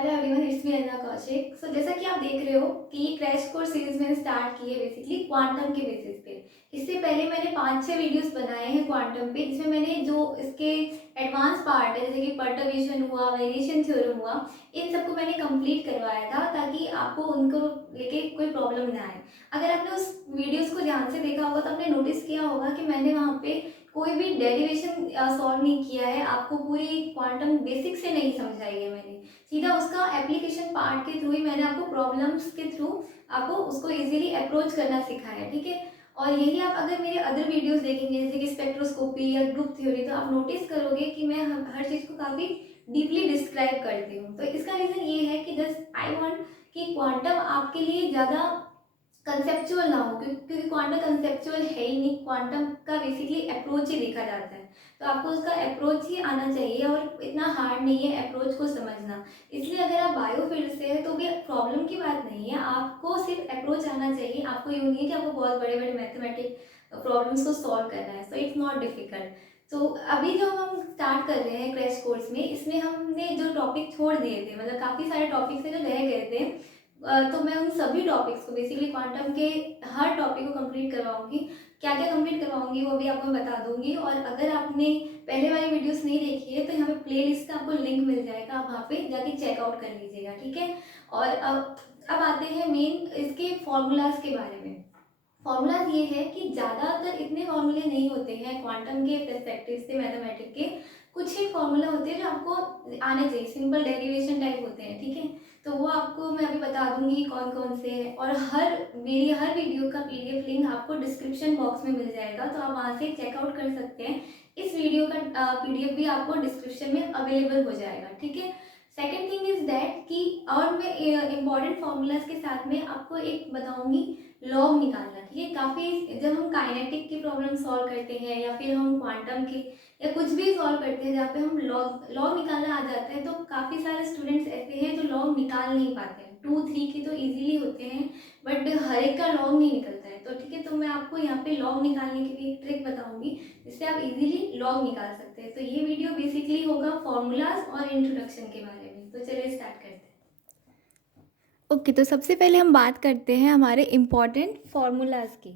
Hello everyone, it's me अन्ना कौशिक। सो जैसा कि आप देख रहे हो कि क्रैश कोर्स सीरीज मैंने स्टार्ट की है बेसिकली क्वांटम के बेसिस पे। इससे पहले मैंने 5-6 वीडियोस बनाए हैं क्वांटम पे, जिसमें मैंने जो इसके एडवांस पार्ट है जैसे कि परटर्बेशन हुआ, वेरिएशन थ्योरम हुआ, इन सबको मैंने कंप्लीट करवाया था ताकि आपको उनको लेके कोई प्रॉब्लम ना आए। अगर आपने उस वीडियोस को ध्यान से देखा होगा तो आपने नोटिस किया होगा कि मैंने वहाँ पे कोई भी डेरिवेशन सॉल्व नहीं किया है। आपको पूरी क्वांटम बेसिक से नहीं समझाई है मैंने, सीधा उसका एप्लीकेशन पार्ट के थ्रू ही मैंने आपको प्रॉब्लम्स के थ्रू आपको उसको इजीली अप्रोच करना सिखाया है, ठीक है। और यही आप अगर मेरे अदर वीडियोस देखेंगे जैसे कि स्पेक्ट्रोस्कोपी या ग्रुप थ्योरी, तो आप नोटिस करोगे कि मैं हर चीज़ को काफ़ी डीपली डिस्क्राइब करती हूँ। तो इसका रीज़न ये है कि जस्ट आई वांट कि क्वांटम आपके लिए ज़्यादा कंसेप्चुअल ना हो, क्योंकि क्वांटम कंसेप्चुअल है ही नहीं। क्वांटम का बेसिकली अप्रोच ही देखा जाता है, तो आपको उसका अप्रोच ही आना चाहिए और इतना हार्ड नहीं है अप्रोच को समझना। इसलिए अगर आप बायो फील्ड से है तो भी प्रॉब्लम की बात नहीं है, आपको सिर्फ अप्रोच आना चाहिए। आपको यूँ नहीं है कि आपको बहुत बड़े बड़े मैथमेटिक प्रॉब्लम्स को सॉल्व करना है, सो इट्स नॉट डिफिकल्ट। तो अभी जो हम स्टार्ट कर रहे हैं क्रैश कोर्स में, इसमें हमने जो टॉपिक छोड़ दिए थे, मतलब काफ़ी सारे टॉपिक्स हैं जो रह गए थे, तो मैं उन सभी टॉपिक्स को बेसिकली क्वांटम के हर टॉपिक को कंप्लीट करवाऊंगी। क्या क्या कंप्लीट करवाऊंगी वो भी आपको मैं बता दूंगी। और अगर आपने पहले वाली वीडियोस नहीं देखी है तो यहाँ पे प्लेलिस्ट का आपको लिंक मिल जाएगा, आप वहाँ पे जाके चेकआउट कर लीजिएगा, ठीक है। और अब आते हैं मेन इसके फॉर्मूलाज के बारे में। फॉर्मूलाज ये है कि ज़्यादातर इतने फॉर्मूले नहीं होते हैं क्वांटम के पर्सपेक्टिव से, मैथमेटिक के कुछ ही फॉर्मूला होते हैं जो आपको आने चाहिए, सिंपल डेरिवेशन टाइप होते हैं, ठीक है। तो वो आपको मैं अभी बता दूंगी कौन कौन से हैं। और मेरी हर वीडियो का पीडीएफ लिंक आपको डिस्क्रिप्शन बॉक्स में मिल जाएगा, तो आप वहाँ से चेकआउट कर सकते हैं। इस वीडियो का पीडीएफ भी आपको डिस्क्रिप्शन में अवेलेबल हो जाएगा, ठीक है। सेकेंड थिंग इज दैट कि और मैं इम्पॉर्टेंट फॉर्मूलाज के साथ में आपको एक बताऊंगी, लॉग निकालना, ठीक है। काफ़ी जब हम काइनेटिक की प्रॉब्लम सॉल्व करते हैं या फिर हम क्वांटम की या कुछ भी सॉल्व करते हैं जहाँ पे हम लॉग लॉग निकालना आ जाता है, तो काफ़ी सारे स्टूडेंट्स ऐसे हैं जो लॉग निकाल नहीं पाते हैं। 2-3 की तो इजीली होते हैं, बट हर एक का लॉग नहीं निकलता है। तो ठीक है, तो मैं आपको यहाँ पे लॉग निकालने की भी एक ट्रिक बताऊंगी जिससे आप इजीली लॉग निकाल सकते हैं। तो ये वीडियो बेसिकली होगा फॉर्मूलाज और इंट्रोडक्शन के बारे में। तो चलिए स्टार्ट करते हैं। ओके, तो सबसे पहले हम बात करते हैं हमारे इम्पॉर्टेंट फार्मूलाज की,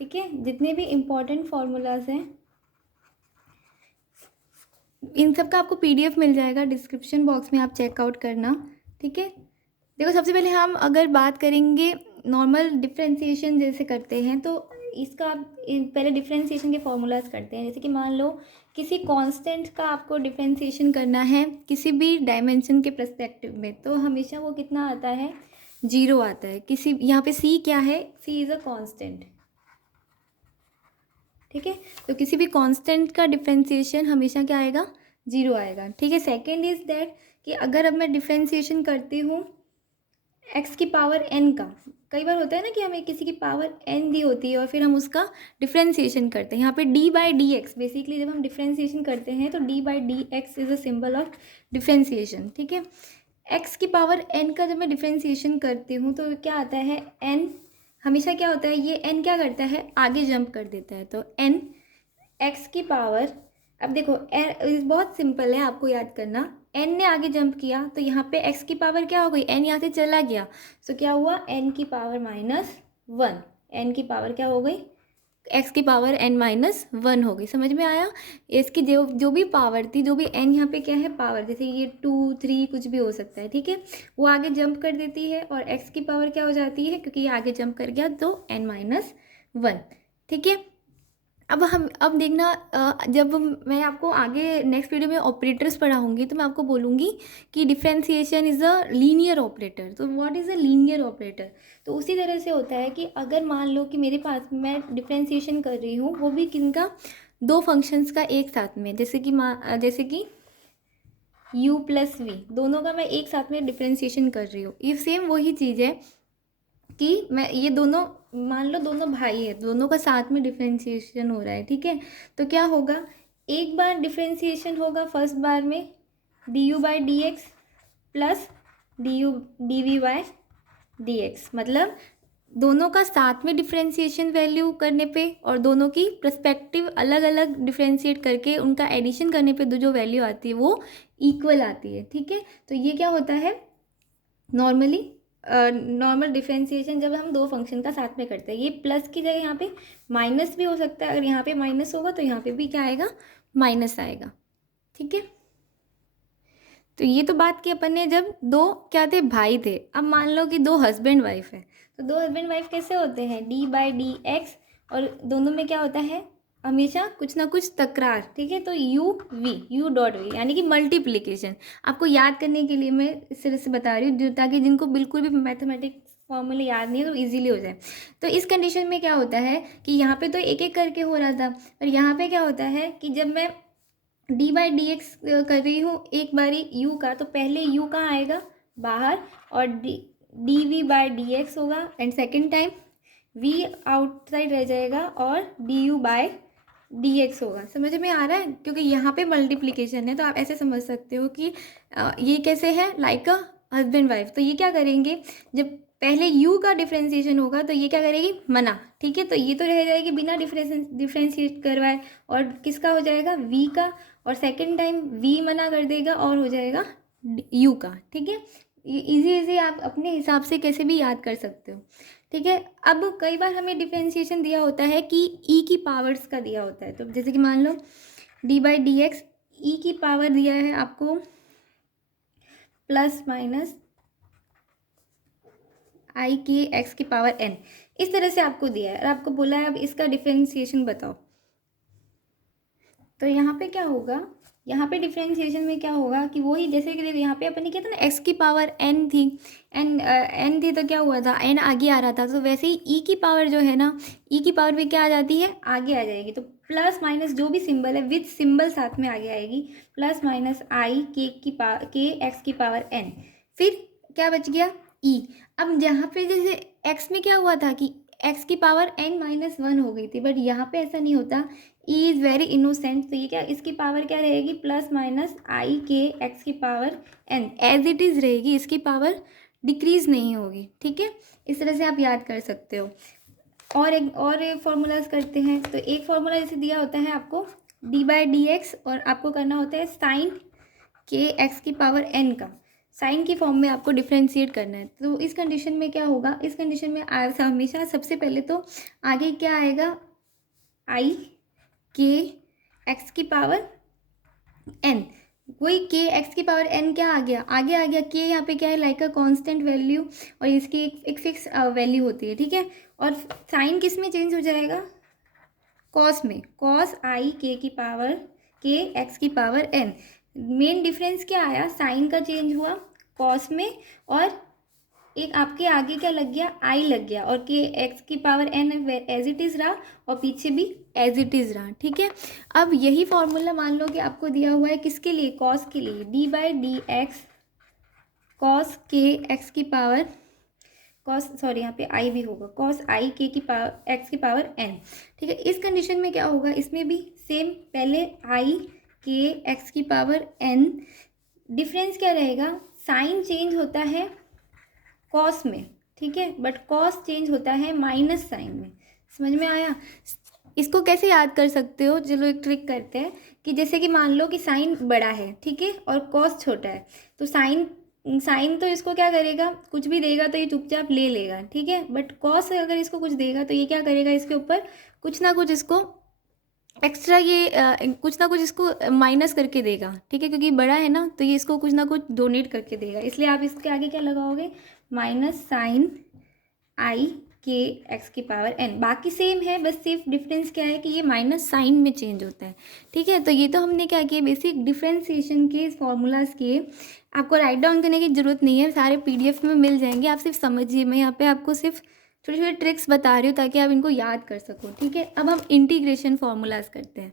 ठीक है। जितने भी इम्पॉर्टेंट फार्मूलाज हैं इन सब का आपको पीडीएफ मिल जाएगा डिस्क्रिप्शन बॉक्स में, आप चेकआउट करना, ठीक है। देखो, सबसे पहले हम अगर बात करेंगे नॉर्मल डिफ्रेंसिएशन जैसे करते हैं, तो इसका पहले डिफ्रेंसिएशन के फॉर्मूलाज करते हैं। जैसे कि मान लो किसी कांस्टेंट का आपको डिफ्रेंसिएशन करना है किसी भी डायमेंशन के पर्सपेक्टिव में, तो हमेशा वो कितना आता है, 0 आता है। किसी यहाँ पे सी क्या है, सी इज़ अ कांस्टेंट, ठीक है। तो किसी भी कांस्टेंट का डिफ्रेंसिएशन हमेशा क्या आएगा, 0 आएगा, ठीक है। सेकेंड इज दैट कि अगर अब मैं डिफ्रेंसिएशन करती हूँ एक्स की पावर एन का, कई बार होता है ना कि हमें किसी की पावर एन दी होती है और फिर हम उसका डिफ्रेंसिएशन करते हैं। यहाँ पे D by D x, basically जब हम डिफ्रेंसिएशन करते हैं तो D by D x is a symbol of differentiation, ठीक है। एक्स की पावर एन का जब मैं डिफ्रेंसिएशन करती हूँ तो क्या आता है, एन हमेशा क्या होता है, ये एन क्या करता है, आगे जंप कर देता है। तो एन एक्स की पावर, अब देखो एन बहुत सिंपल है आपको याद करना, एन ने आगे जंप किया तो यहाँ पे एक्स की पावर क्या हो गई, एन यहाँ से चला गया, तो क्या हुआ, एन की पावर -1, एन की पावर क्या हो गई, एक्स की पावर n-1 हो गई। समझ में आया। इसकी जो जो भी पावर थी, जो भी n यहाँ पे क्या है पावर, जैसे ये 2-3 कुछ भी हो सकता है, ठीक है, वो आगे जंप कर देती है और x की पावर क्या हो जाती है, क्योंकि ये आगे जंप कर गया तो n-1, ठीक है। अब देखना, जब मैं आपको आगे नेक्स्ट वीडियो में ऑपरेटर्स पढ़ाऊंगी तो मैं आपको बोलूँगी कि differentiation is a linear operator. तो what is a linear operator, तो उसी तरह से होता है कि अगर मान लो कि मेरे पास मैं डिफ्रेंसिएशन कर रही हूँ, वो भी किनका, दो फंक्शंस का एक साथ में, जैसे कि u प्लस वी, दोनों का मैं एक साथ में डिफ्रेंसिएशन कर रही हूँ। ये सेम वही चीज़ है कि मैं ये दोनों, मान लो दोनों भाई है, दोनों का साथ में डिफ्रेंसिएशन हो रहा है, ठीक है। तो क्या होगा, एक बार डिफ्रेंसिएशन होगा फर्स्ट बार में D U by D X plus D V by D X, मतलब दोनों का साथ में डिफ्रेंसिएशन वैल्यू करने पे और दोनों की पर्सपेक्टिव अलग अलग डिफ्रेंशिएट करके उनका एडिशन करने पे जो वैल्यू आती है वो इक्वल आती है, ठीक है। तो ये क्या होता है, नॉर्मली नॉर्मल डिफरेंशिएशन जब हम दो फंक्शन का साथ में करते हैं, ये प्लस की जगह यहाँ पे माइनस भी हो सकता है। अगर यहाँ पे माइनस होगा तो यहाँ पे भी क्या आएगा, माइनस आएगा। ठीक है, तो ये तो बात की अपन ने जब दो क्या थे, भाई थे। अब मान लो कि दो हस्बैंड वाइफ है, तो दो हस्बैंड वाइफ कैसे होते हैं, d/dx, और दोनों में क्या होता है, हमेशा कुछ ना कुछ तकरार। ठीक है, तो u.v यानी कि मल्टीप्लिकेशन। आपको याद करने के लिए मैं इस तरह से बता रही हूँ, ताकि जिनको बिल्कुल भी मैथमेटिक्स फॉर्मूले याद नहीं है तो इजीली हो जाए। तो इस कंडीशन में क्या होता है कि यहाँ पे तो एक एक करके हो रहा था, और यहाँ पे क्या होता है कि जब मैं d/dx कर रही हूँ एक बारी u का, तो पहले u कहाँ आएगा, बाहर, और dv/dx होगा, and second time v outside रह जाएगा और du/dx होगा। समझ में आ रहा है, क्योंकि यहाँ पे मल्टीप्लिकेशन है, तो आप ऐसे समझ सकते हो कि ये कैसे है, लाइक अ हस्बैंड वाइफ। तो ये क्या करेंगे, जब पहले u का डिफ्रेंसिएशन होगा तो ये क्या करेगी, मना। ठीक है, तो ये तो रह जाएगी बिना डिफ्रेंशिएट करवाए, और किसका हो जाएगा, v का, और सेकेंड टाइम v मना कर देगा और हो जाएगा u का। ठीक है, ये इजी इजी आप अपने हिसाब से कैसे भी याद कर सकते हो। ठीक है, अब कई बार हमें डिफ्रेंशिएशन दिया होता है कि e की पावर्स का दिया होता है, तो जैसे कि मान लो d/dx e की पावर दिया है आपको प्लस माइनस i के x की पावर n, इस तरह से आपको दिया है और आपको बोला है अब इसका डिफ्रेंशिएशन बताओ। तो यहाँ पे क्या होगा, यहाँ पे डिफ्रेंशिएशन में क्या होगा कि वही जैसे कि देखो यहाँ पे अपन ने क्या था ना, x की पावर n थी, n थी, तो क्या हुआ था, n आगे आ रहा था। तो वैसे ही e की पावर जो है ना, e की पावर भी क्या आ जाती है, आगे आ जाएगी। तो प्लस माइनस जो भी सिंबल है विथ सिंबल साथ में आगे आएगी, प्लस माइनस आई के एक्स की पावर n, फिर क्या बच गया e। अब जहाँ पे जैसे x में क्या हुआ था कि x की पावर n-1 हो गई थी, बट यहाँ पे ऐसा नहीं होता, ई इज़ वेरी इनोसेंट। तो ये क्या, इसकी पावर क्या रहेगी, प्लस माइनस आई के एक्स की power N, as it is रहेगी, इसकी पावर डिक्रीज नहीं होगी। ठीक है, इस तरह से आप याद कर सकते हो। और एक फॉर्मूलाज करते हैं। तो एक फॉर्मूला जैसे दिया होता है आपको d/dx, और आपको करना होता है साइन के एक्स की पावर एन का, साइन की फॉर्म में आपको डिफ्रेंशिएट करना है। तो इस कंडीशन में क्या होगा, इस कंडीशन में हमेशा सबसे पहले तो आगे क्या आएगा, आई के एक्स की पावर एन, वही के एक्स की पावर एन क्या आ गया, आगे आ गया। के यहाँ पे क्या है, लाइक अ कांस्टेंट वैल्यू, और इसकी एक फिक्स वैल्यू होती है। ठीक है, और साइन किस में चेंज हो जाएगा, कॉस में, कॉस आई के एक्स की पावर एन। मेन डिफरेंस क्या आया, साइन का चेंज हुआ कॉस में, और एक आपके आगे क्या लग गया, आई लग गया, और के एक्स की power N as it is रहा, और पीछे भी एज इट इज़ रहा। ठीक है, अब यही फॉर्मूला मान लो कि आपको दिया हुआ है किसके लिए, कॉस के लिए, d/dx कॉस के एक्स की पावर, कॉस सॉरी यहाँ पे आई भी होगा, कॉस आई के की पावर एक्स की पावर एन। ठीक है, इस कंडीशन में क्या होगा, इसमें भी सेम, पहले आई के एक्स की पावर एन, डिफरेंस क्या रहेगा, साइन चेंज होता है कॉस में। ठीक है, बट कॉस चेंज होता है माइनस साइन में। समझ में आया, इसको कैसे याद कर सकते हो, चलो एक ट्रिक करते हैं कि जैसे कि मान लो कि साइन बड़ा है, ठीक है, और कॉस छोटा है, तो साइन साइन तो इसको क्या करेगा, कुछ भी देगा तो ये चुपचाप ले लेगा। ठीक है, बट कॉस अगर इसको कुछ देगा तो ये क्या करेगा, इसके ऊपर कुछ ना कुछ इसको एक्स्ट्रा, ये कुछ ना कुछ इसको माइनस करके देगा। ठीक है, क्योंकि बड़ा है ना, तो ये इसको कुछ ना कुछ डोनेट करके देगा, इसलिए आप इसके आगे क्या लगाओगे, माइनस साइन आई के एक्स की पावर एन। बाकी सेम है, बस सिर्फ डिफरेंस क्या है कि ये माइनस साइन में चेंज होता है। ठीक है, तो ये तो हमने क्या किया, बेसिक डिफ्रेंसिएशन के फॉर्मूलाज किए। आपको राइट डाउन करने की ज़रूरत नहीं है, सारे पीडीएफ में मिल जाएंगे, आप सिर्फ समझिए। मैं यहाँ पे आपको सिर्फ छोटे छोटे ट्रिक्स बता रही हूँ ताकि आप इनको याद कर सको। ठीक है, अब हम इंटीग्रेशन फॉर्मूलाज करते हैं।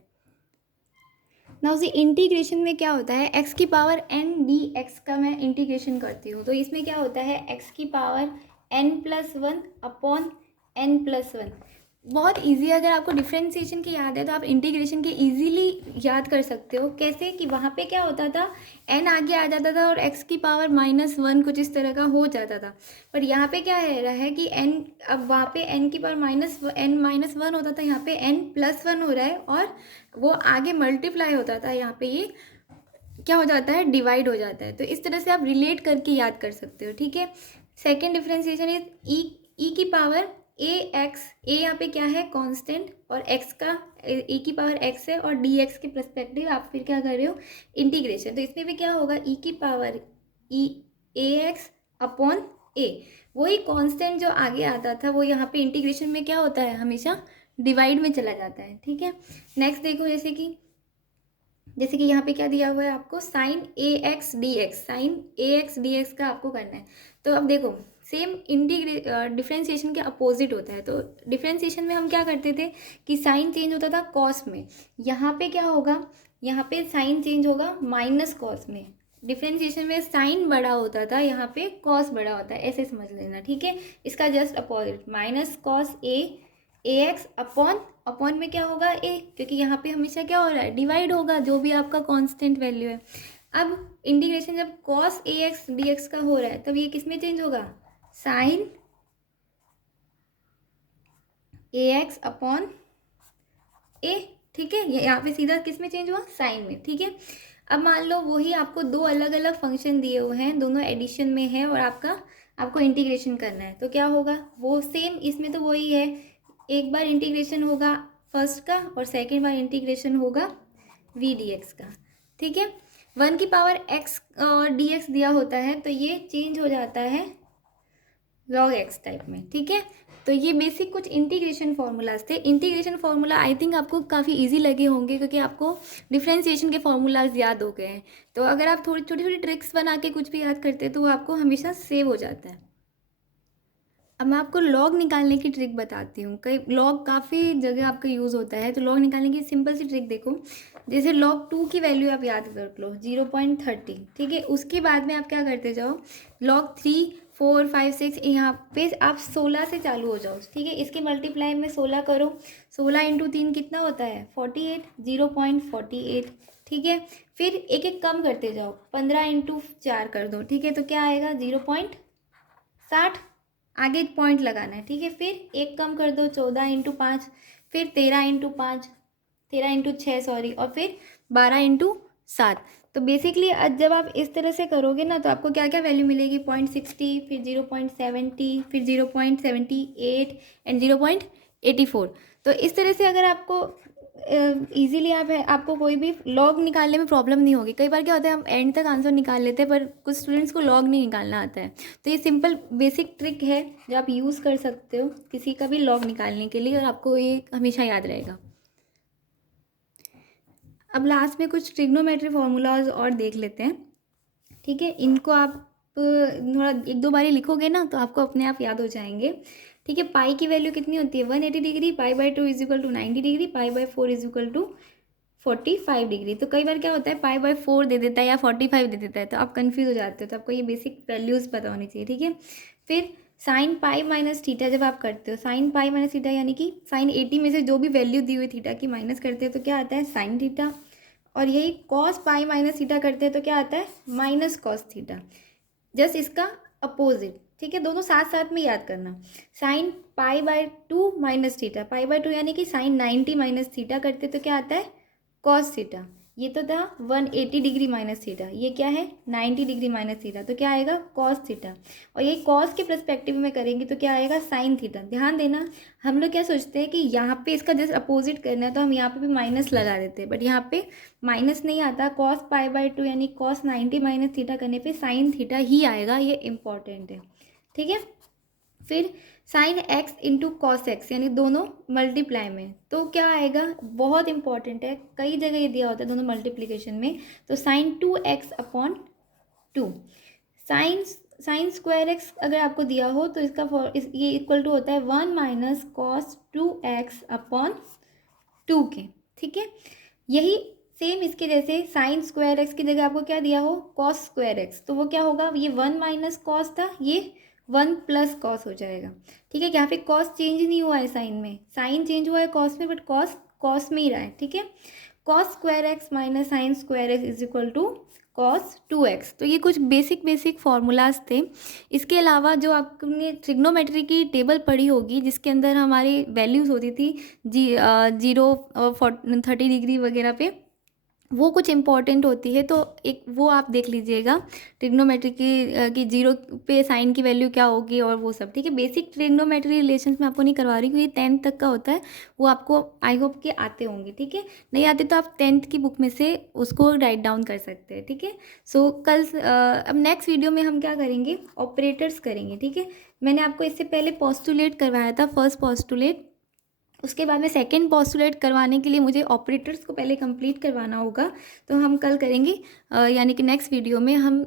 नाउ सी इंटीग्रेशन में क्या होता है, एक्स की पावर एन डी एक्स का मैं इंटीग्रेशन करती हूँ, तो इसमें क्या होता है, एक्स की पावर n+1 अपॉन n+1। बहुत इजी, अगर आपको डिफ्रेंसिएशन की याद है तो आप इंटीग्रेशन के इजीली याद कर सकते हो। कैसे कि वहाँ पे क्या होता था, n आगे आ जाता था और x की पावर -1 कुछ इस तरह का हो जाता था। पर यहाँ पे क्या है रहा है कि n, अब वहाँ पे n की पावर -1 होता था, यहाँ पे n+1 हो रहा है, और वो आगे मल्टीप्लाई होता था, यहाँ पे ये क्या हो जाता है, डिवाइड हो जाता है। तो इस तरह से आप रिलेट करके याद कर सकते हो, ठीक है। सेकेंड डिफ्रेंसिएशन इज ई की पावर ए एक्स, ए यहाँ पे क्या है, कांस्टेंट, और एक्स का ए की पावर एक्स है, और डी एक्स के परस्पेक्टिव आप फिर क्या कर रहे हो, इंटीग्रेशन। तो इसमें भी क्या होगा, ई की पावर ई ए एक्स अपॉन ए, वही कांस्टेंट जो आगे आता था वो यहाँ पे इंटीग्रेशन में क्या होता है, हमेशा डिवाइड में चला जाता है, ठीक है। नेक्स्ट देखो, जैसे कि यहाँ पे क्या दिया हुआ है आपको, साइन ए एक्स डी एक्स, साइन ए एक्स डी एक्स का आपको करना है। तो अब देखो, सेम डिफ्रेंसिएशन के अपोजिट होता है। तो डिफ्रेंसिएशन में हम क्या करते थे कि साइन चेंज होता था कॉस में, यहाँ पे क्या होगा, यहाँ पे साइन चेंज होगा माइनस कॉस में। डिफ्रेंसिएशन में साइन बड़ा होता था, यहाँ पे कॉस बड़ा होता है, ऐसे समझ लेना, ठीक है। इसका just opposite, minus cos A x upon में क्या होगा, ए, क्योंकि यहाँ पे हमेशा क्या हो रहा है, डिवाइड होगा, जो भी आपका कांस्टेंट वैल्यू है। अब इंटीग्रेशन जब cos A x D x का हो रहा है, तब ये किस में चेंज होगा, साइन ए एक्स अपॉन ए, ठीक है। यहाँ पे सीधा किस में चेंज हुआ, साइन में, ठीक है। अब मान लो वही आपको दो अलग अलग फंक्शन दिए हुए हैं, दोनों एडिशन में है, और आपको इंटीग्रेशन करना है, तो क्या होगा, वो सेम इसमें तो वही है, एक बार इंटीग्रेशन होगा फर्स्ट का, और सेकेंड बार इंटीग्रेशन होगा वी डी एक्स का, ठीक है। 1 की पावर एक्स डी एक्स दिया होता है, तो ये चेंज हो जाता है लॉग एक्स टाइप में, ठीक है। तो ये बेसिक कुछ इंटीग्रेशन फार्मूलाज थे। इंटीग्रेशन फार्मूला आई थिंक आपको काफ़ी इजी लगे होंगे, क्योंकि आपको डिफ्रेंसिएशन के फार्मूलाज याद हो गए हैं। तो अगर आप थोड़ी छोटी छोटी ट्रिक्स बना के कुछ भी याद करते हैं तो वो आपको हमेशा सेव हो जाता है। अब मैं आपको लॉग निकालने की ट्रिक बताती हूँ। कई लॉग काफ़ी जगह आपका यूज़ होता है, तो लॉग निकालने की सिंपल सी ट्रिक देखो। जैसे log 2 की वैल्यू आप याद कर लो 0.30, ठीक है। उसके बाद में आप क्या करते जाओ, log 3, 4, 5, 6, यहाँ पे आप 16 से चालू हो जाओ, ठीक है। इसके मल्टीप्लाई में 16 करो, 16 इंटू 3 कितना होता है, 48, 0.48, ठीक है। फिर एक एक कम करते जाओ, 15 इंटू 4 कर दो, ठीक है, तो क्या आएगा 0.60, आगे पॉइंट लगाना है, ठीक है। फिर एक कम कर दो, 14 इंटू 5, फिर 13 इंटू 6 सॉरी, और फिर 12 इंटू 7। तो बेसिकली जब आप इस तरह से करोगे ना, तो आपको क्या क्या वैल्यू मिलेगी, 0.60, फिर 0.70, फिर 0.78 एंड 0.84। तो इस तरह से अगर आपको इजीली आपको कोई भी लॉग निकालने में प्रॉब्लम नहीं होगी। कई बार क्या होता है, हम एंड तक आंसर निकाल लेते हैं, पर कुछ स्टूडेंट्स को लॉग नहीं निकालना आता है। तो ये सिंपल बेसिक ट्रिक है जो आप यूज़ कर सकते हो किसी का भी लॉग निकालने के लिए, और आपको ये हमेशा याद रहेगा। अब लास्ट में कुछ ट्रिग्नोमेट्री फार्मूलाज और देख लेते हैं, ठीक है। इनको आप थोड़ा एक दो बारी लिखोगे ना, तो आपको अपने आप याद हो जाएंगे, ठीक है। पाई की वैल्यू कितनी होती है, 180 degree, pi is equal to 90 degree, pi is equal to 45 degree. तो कई बार क्या होता है, पाई/4 दे देता है या 45 दे देता है, तो आप कन्फ्यूज़ हो जाते हो। तो आपको ये बेसिक वैल्यूज़ पता होनी चाहिए, ठीक है। फिर साइन पाई माइनस थीटा जब आप करते हो, साइन पाई माइनस थीटा यानी कि साइन 80 में से जो भी वैल्यू दी हुई थीटा की माइनस करते हो तो क्या आता है, साइन थीटा। और यही कॉस पाई माइनस थीटा करते हैं तो क्या आता है, माइनस कॉस थीटा, जस्ट इसका अपोजिट, ठीक है। दोनों साथ साथ में याद करना। साइन पाई/2 माइनस थीटा, पाई/2 यानी कि साइन 90 माइनस थीटा करते तो क्या आता है, कॉस थीटा। ये तो था 180 डिग्री माइनस थीटा, ये क्या है 90 डिग्री माइनस थीटा, तो क्या आएगा कॉस थीटा। और ये कॉस के पर्सपेक्टिव में करेंगे तो क्या आएगा, साइन थीटा। ध्यान देना, हम लोग क्या सोचते हैं कि यहाँ पे इसका जस्ट अपोजिट करना है, तो हम यहाँ पे भी माइनस लगा देते हैं, बट यहाँ पे माइनस नहीं आता। कॉस पाई/2 यानी कॉस 90 माइनस थीटा करने पे साइन थीटा ही आएगा, ये इंपॉर्टेंट है, ठीक है। फिर sine x into cos x यानी दोनों मल्टीप्लाई में, तो क्या आएगा, बहुत इंपॉर्टेंट है, कई जगह ये दिया होता है दोनों मल्टीप्लिकेशन में। तो sine 2x upon 2, sine square X अगर आपको दिया हो तो ये इक्वल टू होता है 1 माइनस कॉस 2x अपॉन 2 के, ठीक है। यही सेम इसके जैसे साइन स्क्वायर एक्स की जगह आपको क्या दिया हो, कॉस स्क्वायर एक्स, तो वो क्या होगा, ये 1 माइनस कॉस था, ये 1 प्लस कॉस हो जाएगा, ठीक है। यहाँ पे कॉस चेंज नहीं हुआ है साइन में, साइन चेंज हुआ है कॉस में, बट कॉस में ही रहा है, ठीक है। Cos square X minus sine square X is equal to cos 2x। तो ये कुछ बेसिक फार्मूलाज थे। इसके अलावा जो आपने ट्रिग्नोमेट्री की टेबल पढ़ी होगी जिसके अंदर हमारी वैल्यूज़ होती थी 0 और 30 डिग्री वगैरह पे, वो कुछ इम्पॉर्टेंट होती है, तो एक वो आप देख लीजिएगा ट्रिग्नोमेट्री की जीरो पे साइन की वैल्यू क्या होगी और वो सब, ठीक है। बेसिक ट्रिग्नोमेट्री रिलेशंस में आपको नहीं करवा रही क्योंकि 10th तक का होता है, वो आपको आई होप के आते होंगे, ठीक है। नहीं आते तो आप 10th की बुक में से उसको राइट डाउन कर सकते हैं, ठीक है। सो अब नेक्स्ट वीडियो में हम क्या करेंगे, ऑपरेटर्स करेंगे, ठीक है। मैंने आपको इससे पहले पोस्टुलेट करवाया था, फर्स्ट पोस्टुलेट। उसके बाद में सेकंड पोस्टुलेट करवाने के लिए मुझे ऑपरेटर्स को पहले कंप्लीट करवाना होगा, तो हम कल करेंगे, यानी कि नेक्स्ट वीडियो में हम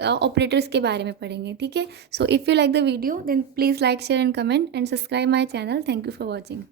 ऑपरेटर्स के बारे में पढ़ेंगे, ठीक है। So if you like the video then please like share and comment and subscribe my channel. Thank you for watching.